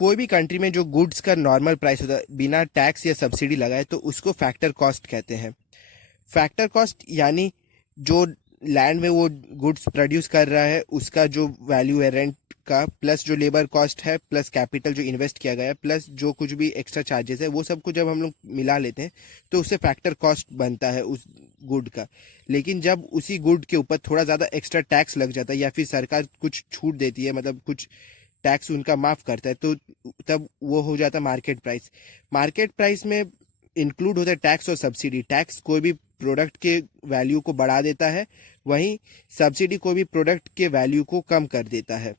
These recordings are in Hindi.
कोई भी कंट्री में जो गुड्स का नॉर्मल प्राइस होता है बिना टैक्स या सब्सिडी लगाए, तो उसको फैक्टर कॉस्ट कहते हैं। फैक्टर कॉस्ट यानी जो लैंड में वो गुड्स प्रोड्यूस कर रहा है उसका जो वैल्यू है रेंट का, प्लस जो लेबर कॉस्ट है, प्लस कैपिटल जो इन्वेस्ट किया गया है, प्लस जो कुछ भी एक्स्ट्रा चार्जेस है, वो सब को जब हम लोग मिला लेते हैं तो उससे फैक्टर कॉस्ट बनता है उस गुड का। लेकिन जब उसी गुड के ऊपर थोड़ा ज़्यादा एक्स्ट्रा टैक्स लग जाता है या फिर सरकार कुछ छूट देती है, मतलब कुछ टैक्स उनका माफ़ करता है, तो तब वो हो जाता है मार्केट प्राइस। मार्केट प्राइस में इंक्लूड होता है टैक्स और सब्सिडी। टैक्स कोई भी प्रोडक्ट के वैल्यू को बढ़ा देता है, वहीं सब्सिडी कोई भी प्रोडक्ट के वैल्यू को कम कर देता है।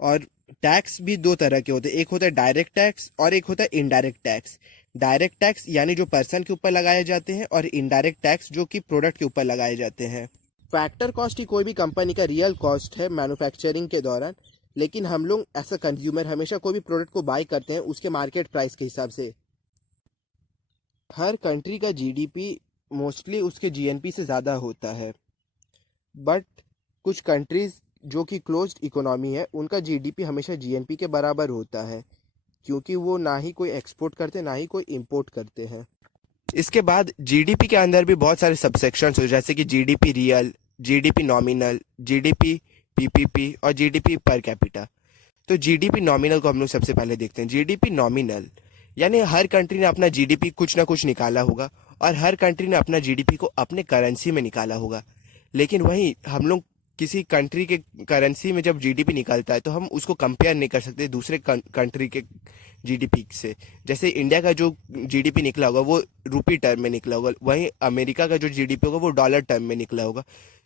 और टैक्स भी दो तरह के होते हैं, एक होता है डायरेक्ट टैक्स और एक होता है इनडायरेक्ट टैक्स। डायरेक्ट टैक्स यानी जो पर्सन के ऊपर लगाए जाते हैं, और इनडायरेक्ट टैक्स जो कि प्रोडक्ट के ऊपर लगाए जाते हैं। फैक्टर कॉस्ट ही कोई भी कंपनी का रियल कॉस्ट है मैन्युफैक्चरिंग के दौरान, लेकिन हम लोग एज अ कंज्यूमर हमेशा कोई भी प्रोडक्ट को बाय करते हैं उसके मार्केट प्राइस के हिसाब से। हर कंट्री का जीडीपी मोस्टली उसके जीएनपी से ज़्यादा होता है, बट कुछ कंट्रीज जो कि क्लोज्ड इकोनॉमी है उनका जीडीपी हमेशा जीएनपी के बराबर होता है, क्योंकि वो ना ही कोई एक्सपोर्ट करते ना ही कोई इंपोर्ट करते हैं। इसके बाद जीडीपी के अंदर भी बहुत सारे सबसेक्शंस हो, जैसे कि GDP real, GDP nominal, GDP PPP और जीडीपी पर कैपिटा। तो जीडीपी नॉमिनल को हम लोग सबसे पहले देखते हैं। जीडीपी नॉमिनल यानी हर कंट्री ने अपना जीडीपी कुछ ना कुछ निकाला होगा, और हर कंट्री ने अपना जीडीपी को अपने करेंसी में निकाला होगा। लेकिन वहीं हम लोग किसी कंट्री के करेंसी में जब जीडीपी निकलता है तो हम उसको कंपेयर नहीं कर सकते दूसरे कंट्री के जीडीपी से। जैसे इंडिया का जो जीडीपी निकला होगा वो रुपी टर्म में निकला होगा, वहीं अमेरिका का जो जीडीपी होगा वो डॉलर टर्म में निकला होगा।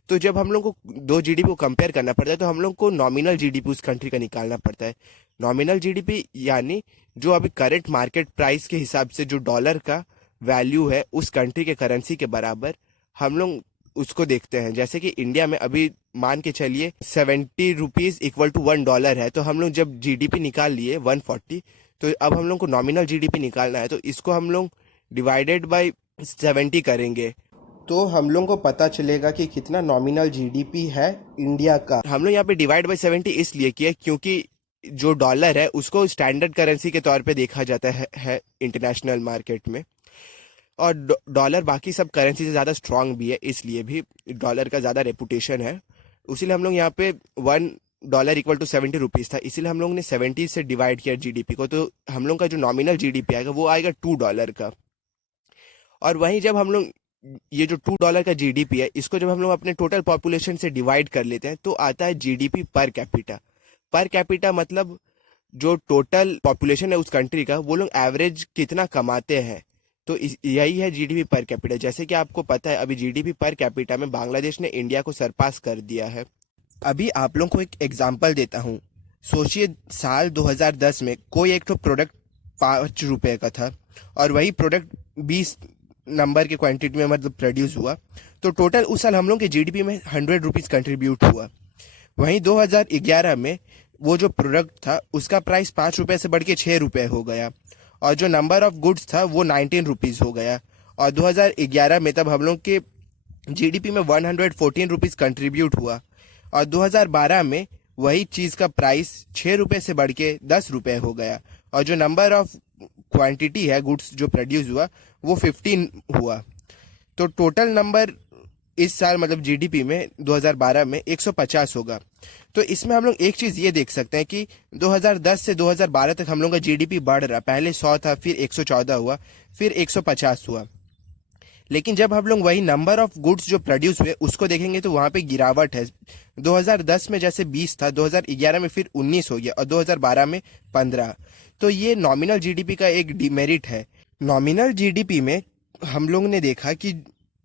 तो जब हम लोग को दो जीडीपी को कंपेयर करना पड़ता है तो हम लोग को नॉमिनल जीडीपी उस कंट्री का निकालना पड़ता है। नॉमिनल जीडीपी यानी जो अभी करंट मार्केट प्राइस के हिसाब से जो डॉलर का वैल्यू है उस कंट्री के करेंसी के बराबर, हम लोग उसको देखते हैं। जैसे कि इंडिया में अभी मान के चलिए 70 रुपीज इक्वल टू $1 है, तो हम लोग जब जीडीपी निकाल लिए 140, तो अब हम लोग को नॉमिनल जीडीपी निकालना है, तो इसको हम लोग डिवाइडेड बाय 70 करेंगे, तो हम लोग को पता चलेगा कि कितना नॉमिनल जीडीपी है इंडिया का। हम लोग यहाँ पे डिवाइड बाय 70 इसलिए किया क्योंकि जो डॉलर है उसको स्टैंडर्ड करेंसी के तौर पे देखा जाता है इंटरनेशनल मार्केट में, और डॉलर बाकी सब करेंसी से ज़्यादा स्ट्रांग भी है, इसलिए भी डॉलर का ज़्यादा रेपुटेशन है। इसीलिए हम लोग यहाँ पे $1 इक्वल टू 70 रुपीज़ था, इसीलिए हम लोग ने 70 से डिवाइड किया जीडीपी को, तो हम लोग का जो नॉमिनल जीडीपी आएगा वो आएगा $2 का। और वहीं जब हम लोग ये जो $2 का जीडीपी है इसको जब हम लोग अपने टोटल पॉपुलेशन से डिवाइड कर लेते हैं तो आता है GDP per capita. Per capita मतलब जो टोटल पॉपुलेशन है उस कंट्री का, वो लोग एवरेज कितना कमाते हैं, तो यही है जीडीपी पर कैपिटा। जैसे कि आपको पता है अभी जीडीपी पर कैपिटा में बांग्लादेश ने इंडिया को सरपास कर दिया है। अभी आप लोगों को एक एग्जांपल देता हूँ। सोचिए साल 2010 में कोई एक तो प्रोडक्ट ₹5 का था और वही प्रोडक्ट 20 नंबर के क्वांटिटी में मतलब प्रोड्यूस हुआ, तो टोटल उस साल हम लोग के जीडीपी में 100 रुपीज़ कंट्रीब्यूट हुआ। वहीं 2011 में वो जो प्रोडक्ट था उसका प्राइस ₹5 से बढ़ के ₹6 हो गया, और जो नंबर ऑफ गुड्स था वो 19 रुपीज़ हो गया। और 2011 में तब हम लोग के जीडीपी में 114 रुपीज़ कंट्रीब्यूट हुआ, और 2012 में वही चीज़ का प्राइस ₹6 से बढ़ के ₹10 हो गया, और जो नंबर ऑफ क्वांटिटी है गुड्स जो प्रोड्यूस हुआ वो 15 हुआ। तो टोटल नंबर इस साल मतलब जीडीपी में 2012 में 150 होगा। तो इसमें हम लोग एक चीज़ ये देख सकते हैं कि 2010 से 2012 तक हम लोग का जीडीपी बढ़ रहा, पहले 100 था, फिर 114 हुआ, फिर 150 हुआ। लेकिन जब हम लोग वही नंबर ऑफ गुड्स जो प्रोड्यूस हुए उसको देखेंगे तो वहाँ पे गिरावट है। 2010 में जैसे 20 था, 2011 में फिर 19 हो गया, और 2012 में 15। तो ये नॉमिनल जीडीपी का एक डिमेरिट है। नॉमिनल जीडीपी में हम लोग ने देखा कि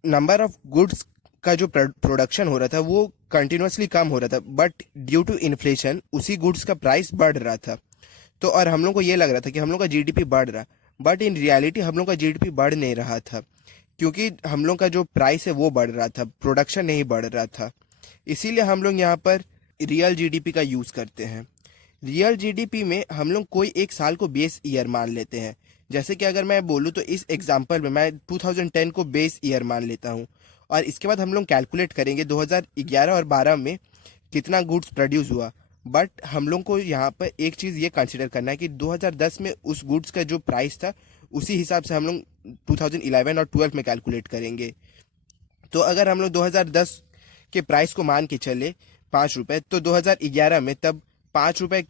नंबर ऑफ गुड्स का जो प्रोडक्शन हो रहा था वो कंटिन्यूसली कम हो रहा था, बट ड्यू टू इन्फ्लेशन उसी गुड्स का प्राइस बढ़ रहा था। तो और हम लोग को ये लग रहा था कि हम लोग का जीडीपी बढ़ रहा, बट इन रियलिटी हम लोग का जीडीपी बढ़ नहीं रहा था, क्योंकि हम लोग का जो प्राइस है वो बढ़ रहा था, प्रोडक्शन नहीं बढ़ रहा था। इसीलिए हम लोग यहाँ पर रियल जीडीपी का यूज़ करते हैं। रियल जीडीपी में हम लोग कोई एक साल को बेस ईयर मान लेते हैं। जैसे कि अगर मैं बोलूँ तो इस एग्जाम्पल में मैं 2010 को बेस ईयर मान लेता हूँ, और इसके बाद हम लोग कैलकुलेट करेंगे 2011 और 12 में कितना गुड्स प्रोड्यूस हुआ, बट हम लोग को यहाँ पर एक चीज़ ये कंसिडर करना है कि 2010 में उस गुड्स का जो प्राइस था उसी हिसाब से हम लोग 2011 और 12 में कैलकुलेट करेंगे। तो अगर हम लोग 2010 के प्राइस को मान के चले 5 रुपए, तो 2011 में तब 5 रुपए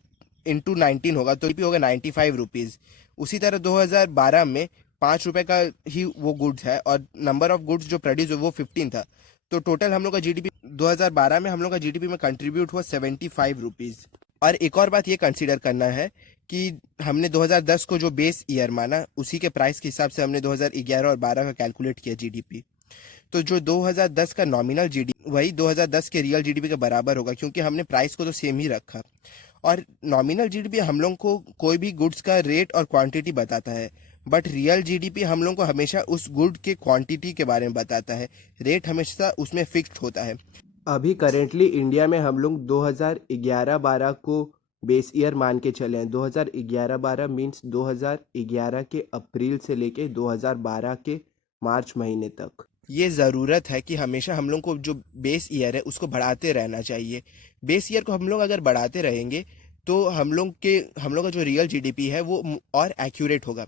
इंटू 19 होगा तो भी होगा 95 रुपीज़। उसी तरह 2012 में 5 रुपए का ही वो गुड्स है और नंबर ऑफ गुड्स जो प्रोड्यूस हुए वो 15 था। तो टोटल हम लोग का जीडीपी 2012 में हम लोग का जीडीपी में कंट्रीब्यूट हुआ 75 रुपीज़। और एक और बात ये कंसीडर करना है कि हमने 2010 को जो बेस ईयर माना उसी के प्राइस के हिसाब से हमने 2011 और 12 का कैलकुलेट किया जीडीपी। तो जो 2010 का नॉमिनल जीडीपी वही 2010 के रियल जीडीपी के बराबर होगा, क्योंकि हमने प्राइस को तो सेम ही रखा। और नॉमिनल जीडीपी हम लोग को कोई भी गुड्स का रेट और क्वांटिटी बताता है, बट रियल जीडीपी हम लोग को हमेशा उस गुड के क्वांटिटी के बारे में बताता है। रेट हमेशा उसमें फिक्स्ड होता है। अभी करेंटली इंडिया में हम लोग 2011-12 को बेस ईयर मान के चले हैं। 2011-12 मीन्स 2011 के अप्रैल से लेके 2012 के मार्च महीने तक। ये ज़रूरत है कि हमेशा हम लोग को जो बेस ईयर है उसको बढ़ाते रहना चाहिए। बेस ईयर को हम लोग अगर बढ़ाते रहेंगे तो हम लोग का जो रियल जीडीपी है वो और एक्यूरेट होगा।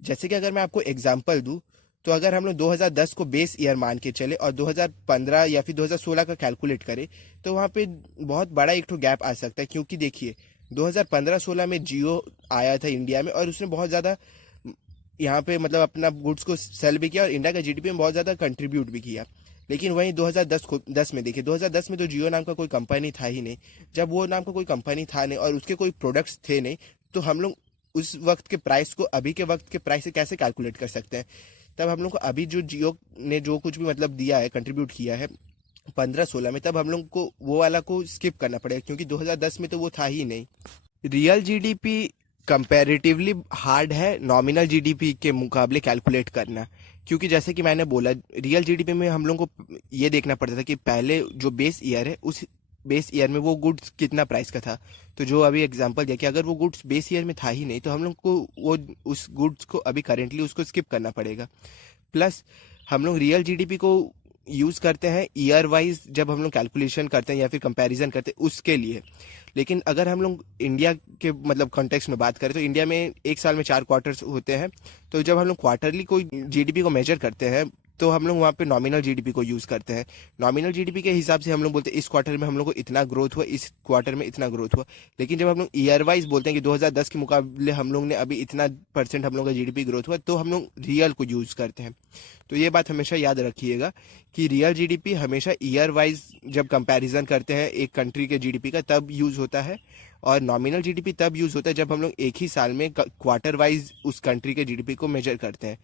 जैसे कि अगर मैं आपको एग्जांपल दूं, तो अगर हम लोग 2010 को बेस ईयर मान के चले और 2015 या फिर 2016 का कैलकुलेट करें तो वहाँ पे बहुत बड़ा एक तो गैप आ सकता है। क्योंकि देखिए 2015-16 में जियो आया था इंडिया में और उसने बहुत ज़्यादा यहाँ पे मतलब अपना गुड्स को सेल भी किया और इंडिया का जीडीपी में बहुत ज़्यादा कंट्रीब्यूट भी किया। लेकिन वहीं 2010 में देखिए, 2010 में तो जियो नाम का कोई कंपनी था ही नहीं। जब वो नाम का कोई कंपनी था नहीं और उसके कोई प्रोडक्ट्स थे नहीं, तो हम लोग उस वक्त के प्राइस को अभी के वक्त के प्राइस से कैसे कैलकुलेट कर सकते हैं। तब हम लोग को अभी जो जियो ने जो कुछ भी मतलब दिया है, कंट्रीब्यूट किया है 15-16 में, तब हम लोग को वो वाला को स्किप करना पड़ेगा, क्योंकि 2010 में तो वो था ही नहीं। रियल जीडीपी कंपैरेटिवली हार्ड है नॉमिनल जीडीपी के मुकाबले कैलकुलेट करना, क्योंकि जैसे कि मैंने बोला रियल जीडीपी में हम लोग को ये देखना पड़ता था कि पहले जो बेस ईयर है उस बेस ईयर में वो गुड्स कितना प्राइस का था। तो जो अभी एग्जांपल दिया कि अगर वो गुड्स बेस ईयर में था ही नहीं तो हम लोग को वो उस गुड्स को अभी करेंटली उसको स्किप करना पड़ेगा। प्लस हम लोग रियल जीडीपी को यूज़ करते हैं ईयर वाइज जब हम लोग कैलकुलेशन करते हैं या फिर कंपैरिजन करते हैं उसके लिए। लेकिन अगर हम लोग इंडिया के मतलब कॉन्टेक्स्ट में बात करें तो इंडिया में एक साल में 4 क्वार्टर्स होते हैं। तो जब हम लोग क्वार्टरली कोई जीडीपी को मेजर करते हैं तो हम लोग वहाँ पे नॉमिनल जीडीपी को यूज़ करते हैं। नॉमिनल जीडीपी के हिसाब से हम लोग बोलते हैं इस क्वार्टर में हम लोग को इतना ग्रोथ हुआ, इस क्वार्टर में इतना ग्रोथ हुआ। लेकिन जब हम लोग ईयर वाइज बोलते हैं कि 2010 के मुकाबले हम लोग ने अभी इतना % हम लोग का जीडीपी ग्रोथ हुआ, तो हम लोग रियल को यूज़ करते हैं। तो ये बात हमेशा याद रखिएगा कि रियल जीडीपी हमेशा ईयर वाइज जब कंपैरिजन करते हैं एक कंट्री के जीडीपी का तब यूज़ होता है, और नॉमिनल जीडीपी तब यूज़ होता है जब हम लोग एक ही साल में क्वार्टर वाइज उस कंट्री के जीडीपी को मेजर करते हैं।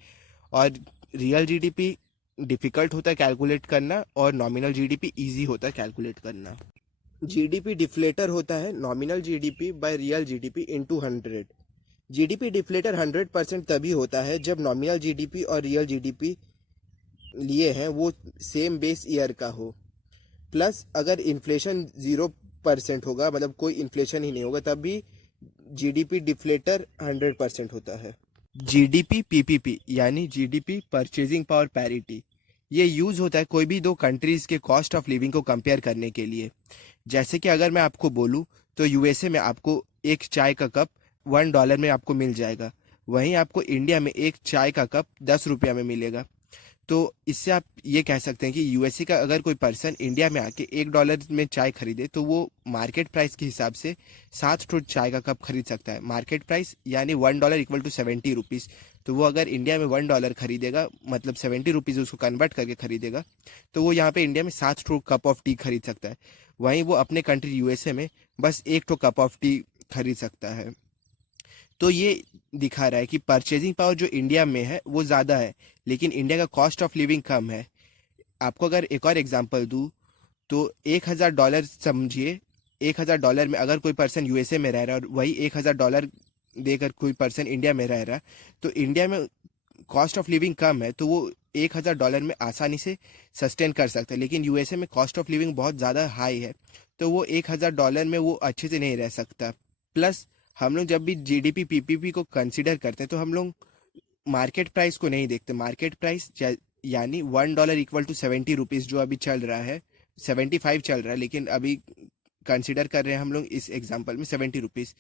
और रियल जीडीपी डिफिकल्ट होता है कैलकुलेट करना और नॉमिनल जीडीपी इजी होता है कैलकुलेट करना। जीडीपी डिफ्लेटर होता है nominal GDP by real GDP into 100। GDP deflator 100% तभी होता है जब नॉमिनल जीडीपी और रियल जीडीपी लिए हैं वो सेम बेस ईयर का हो, प्लस अगर इन्फ्लेशन 0% होगा मतलब कोई इन्फ्लेशन ही नहीं होगा तब भी जीडीपी डिफ्लेटर 100% होता है। जीडीपी पीपीपी यानी जीडीपी परचेजिंग पावर पैरिटी, ये यूज़ होता है कोई भी दो कंट्रीज़ के कॉस्ट ऑफ लिविंग को कंपेयर करने के लिए। जैसे कि अगर मैं आपको बोलूँ तो यूएसए में आपको एक चाय का कप $1 में आपको मिल जाएगा, वहीं आपको इंडिया में एक चाय का कप 10 रुपया में मिलेगा। तो इससे आप ये कह सकते हैं कि यूएसए का अगर कोई पर्सन इंडिया में आके $1 में चाय खरीदे तो वो मार्केट प्राइस के हिसाब से 7 ठो चाय का कप खरीद सकता है। मार्केट प्राइस यानी $1 इक्वल टू 70 रुपीज़। तो वो अगर इंडिया में $1 खरीदेगा मतलब 70 रुपीज़ उसको कन्वर्ट करके खरीदेगा तो वो यहाँ पे इंडिया में 7 ठो कप ऑफ टी खरीद सकता है। वहीं वो अपने कंट्री यूएसए में बस 1 ठो कप ऑफ टी खरीद सकता है। तो ये दिखा रहा है कि परचेजिंग पावर जो इंडिया में है वो ज़्यादा है लेकिन इंडिया का कॉस्ट ऑफ लिविंग कम है। आपको अगर एक और एग्जांपल दूँ तो $1000 समझिए, $1000 में अगर कोई पर्सन यूएसए में रह रहा है और वही $1000 देकर कोई पर्सन इंडिया में रह रहा है तो इंडिया में कॉस्ट ऑफ लिविंग कम है तो वो $1000 में आसानी से सस्टेन कर सकता है। लेकिन यूएसए में कॉस्ट ऑफ लिविंग बहुत ज़्यादा हाई है तो वो $1000 में वो अच्छे से नहीं रह सकता। प्लस हम लोग जब भी जीडीपी पीपीपी को कंसिडर करते हैं तो हम लोग मार्केट प्राइस को नहीं देखते। मार्केट प्राइस यानी $1 इक्वल टू 70 रुपीज़ जो अभी चल रहा है, 75 चल रहा है लेकिन अभी कंसिडर कर रहे हैं हम लोग इस एग्जांपल में 70 रुपीज़।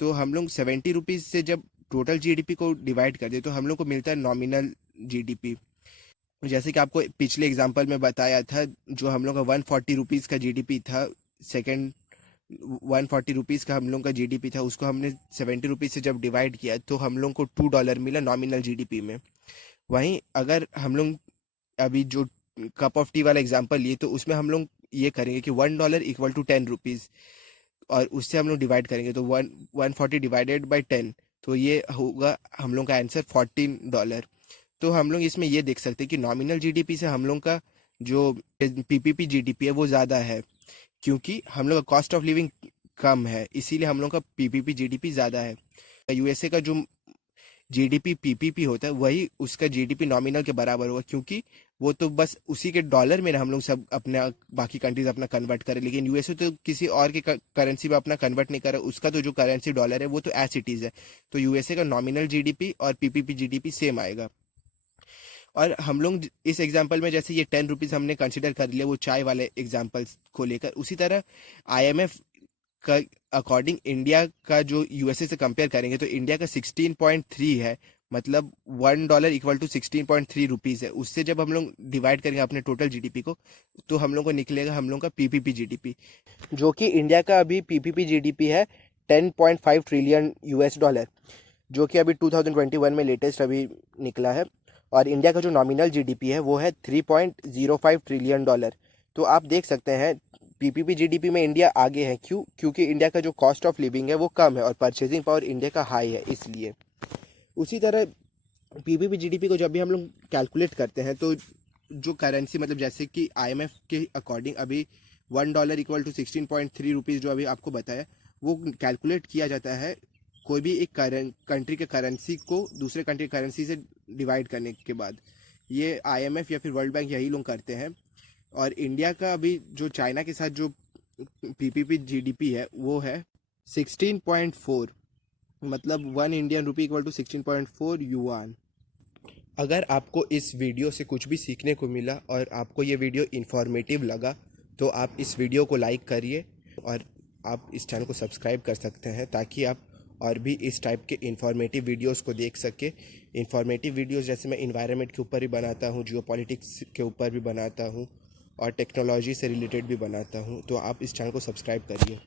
तो हम लोग 70 रुपीज़ से जब टोटल जीडीपी को डिवाइड कर दे तो हम लोग को मिलता है नॉमिनल जीडीपी। जैसे कि आपको पिछले एग्जांपल में बताया था, जो हम लोग का 140 रुपीज़ का जीडीपी था, सेकेंड 140 रुपीज़ का हम लोग का जीडीपी था, उसको हमने 70 रुपीज़ से जब डिवाइड किया तो हम लोग को $2 मिला नॉमिनल जीडीपी में। वहीं अगर हम लोग अभी जो कप ऑफ टी वाला एग्जांपल लिए तो उसमें हम लोग ये करेंगे कि $1 इक्वल टू 10 रुपीज़, और उससे हम लोग डिवाइड करेंगे तो 140 डिवाइडेड बाई 10, तो ये होगा हम लोग का आंसर $14। तो हम लोग इसमें ये देख सकते हैं कि नॉमिनल जीडीपी से हम लोग का जो पीपीपी जीडीपी है वो ज़्यादा है, क्योंकि हम लोग का कॉस्ट ऑफ लिविंग कम है, इसीलिए हम लोग का पीपीपी जीडीपी ज़्यादा है। यूएसए का जो जीडीपी पीपीपी होता है वही उसका जीडीपी नॉमिनल के बराबर होगा, क्योंकि वो तो बस उसी के डॉलर में हम लोग सब अपना बाकी कंट्रीज अपना कन्वर्ट करें, लेकिन यूएसए तो किसी और के करेंसी में अपना कन्वर्ट नहीं करे, उसका तो जो करेंसी डॉलर है वो तो एज इट इज़ है। तो यूएसए का नॉमिनल जीडीपी और पीपीपी जीडीपी सेम आएगा। और हम लोग इस एग्जाम्पल में जैसे ये 10 रुपीज़ हमने कंसिडर कर लिया वो चाय वाले एग्जाम्पल्स को लेकर, उसी तरह आईएमएफ का अकॉर्डिंग इंडिया का जो यूएसए से कंपेयर करेंगे तो इंडिया का 16.3 है, मतलब $1 इक्वल टू 16.3 रुपीज़ है। उससे जब हम लोग डिवाइड करेंगे अपने टोटल जीडीपी को तो हम लोग को निकलेगा हम लोग का पीपीपी जीडीपी, जो कि इंडिया का अभी पीपीपी जीडीपी है 10.5 ट्रिलियन यूएस डॉलर, जो कि अभी 2021 में लेटेस्ट अभी निकला है। और इंडिया का जो नॉमिनल जीडीपी है वो है 3.05 ट्रिलियन डॉलर। तो आप देख सकते हैं पीपीपी जीडीपी में इंडिया आगे है, क्योंकि इंडिया का जो कॉस्ट ऑफ लिविंग है वो कम है और परचेजिंग पावर इंडिया का हाई है, इसलिए। उसी तरह पीपीपी जीडीपी को जब भी हम लोग कैलकुलेट करते हैं तो जो करेंसी, मतलब जैसे कि आईएमएफ के अकॉर्डिंग अभी $1 इक्वल टू 16.3 रुपीज़ जो अभी आपको बताया, वो कैलकुलेट किया जाता है कोई भी एक कंट्री के करेंसी को दूसरे कंट्री करेंसी से डिवाइड करने के बाद। ये आईएमएफ या फिर वर्ल्ड बैंक यही लोग करते हैं। और इंडिया का अभी जो चाइना के साथ जो पीपीपी जीडीपी है वो है 16.4, मतलब 1 Indian rupee equal to 16.4 yuan. अगर आपको इस वीडियो से कुछ भी सीखने को मिला और आपको ये वीडियो इन्फॉर्मेटिव लगा तो आप इस वीडियो को लाइक करिए और आप इस चैनल को सब्सक्राइब कर सकते हैं, ताकि आप और भी इस टाइप के इन्फॉर्मेटिव वीडियोस को देख सके। इन्फॉर्मेटिव वीडियोस जैसे मैं इन्वायरमेंट के ऊपर भी बनाता हूँ, जियोपॉलिटिक्स के ऊपर भी बनाता हूँ और टेक्नोलॉजी से रिलेटेड भी बनाता हूँ, तो आप इस चैनल को सब्सक्राइब करिए।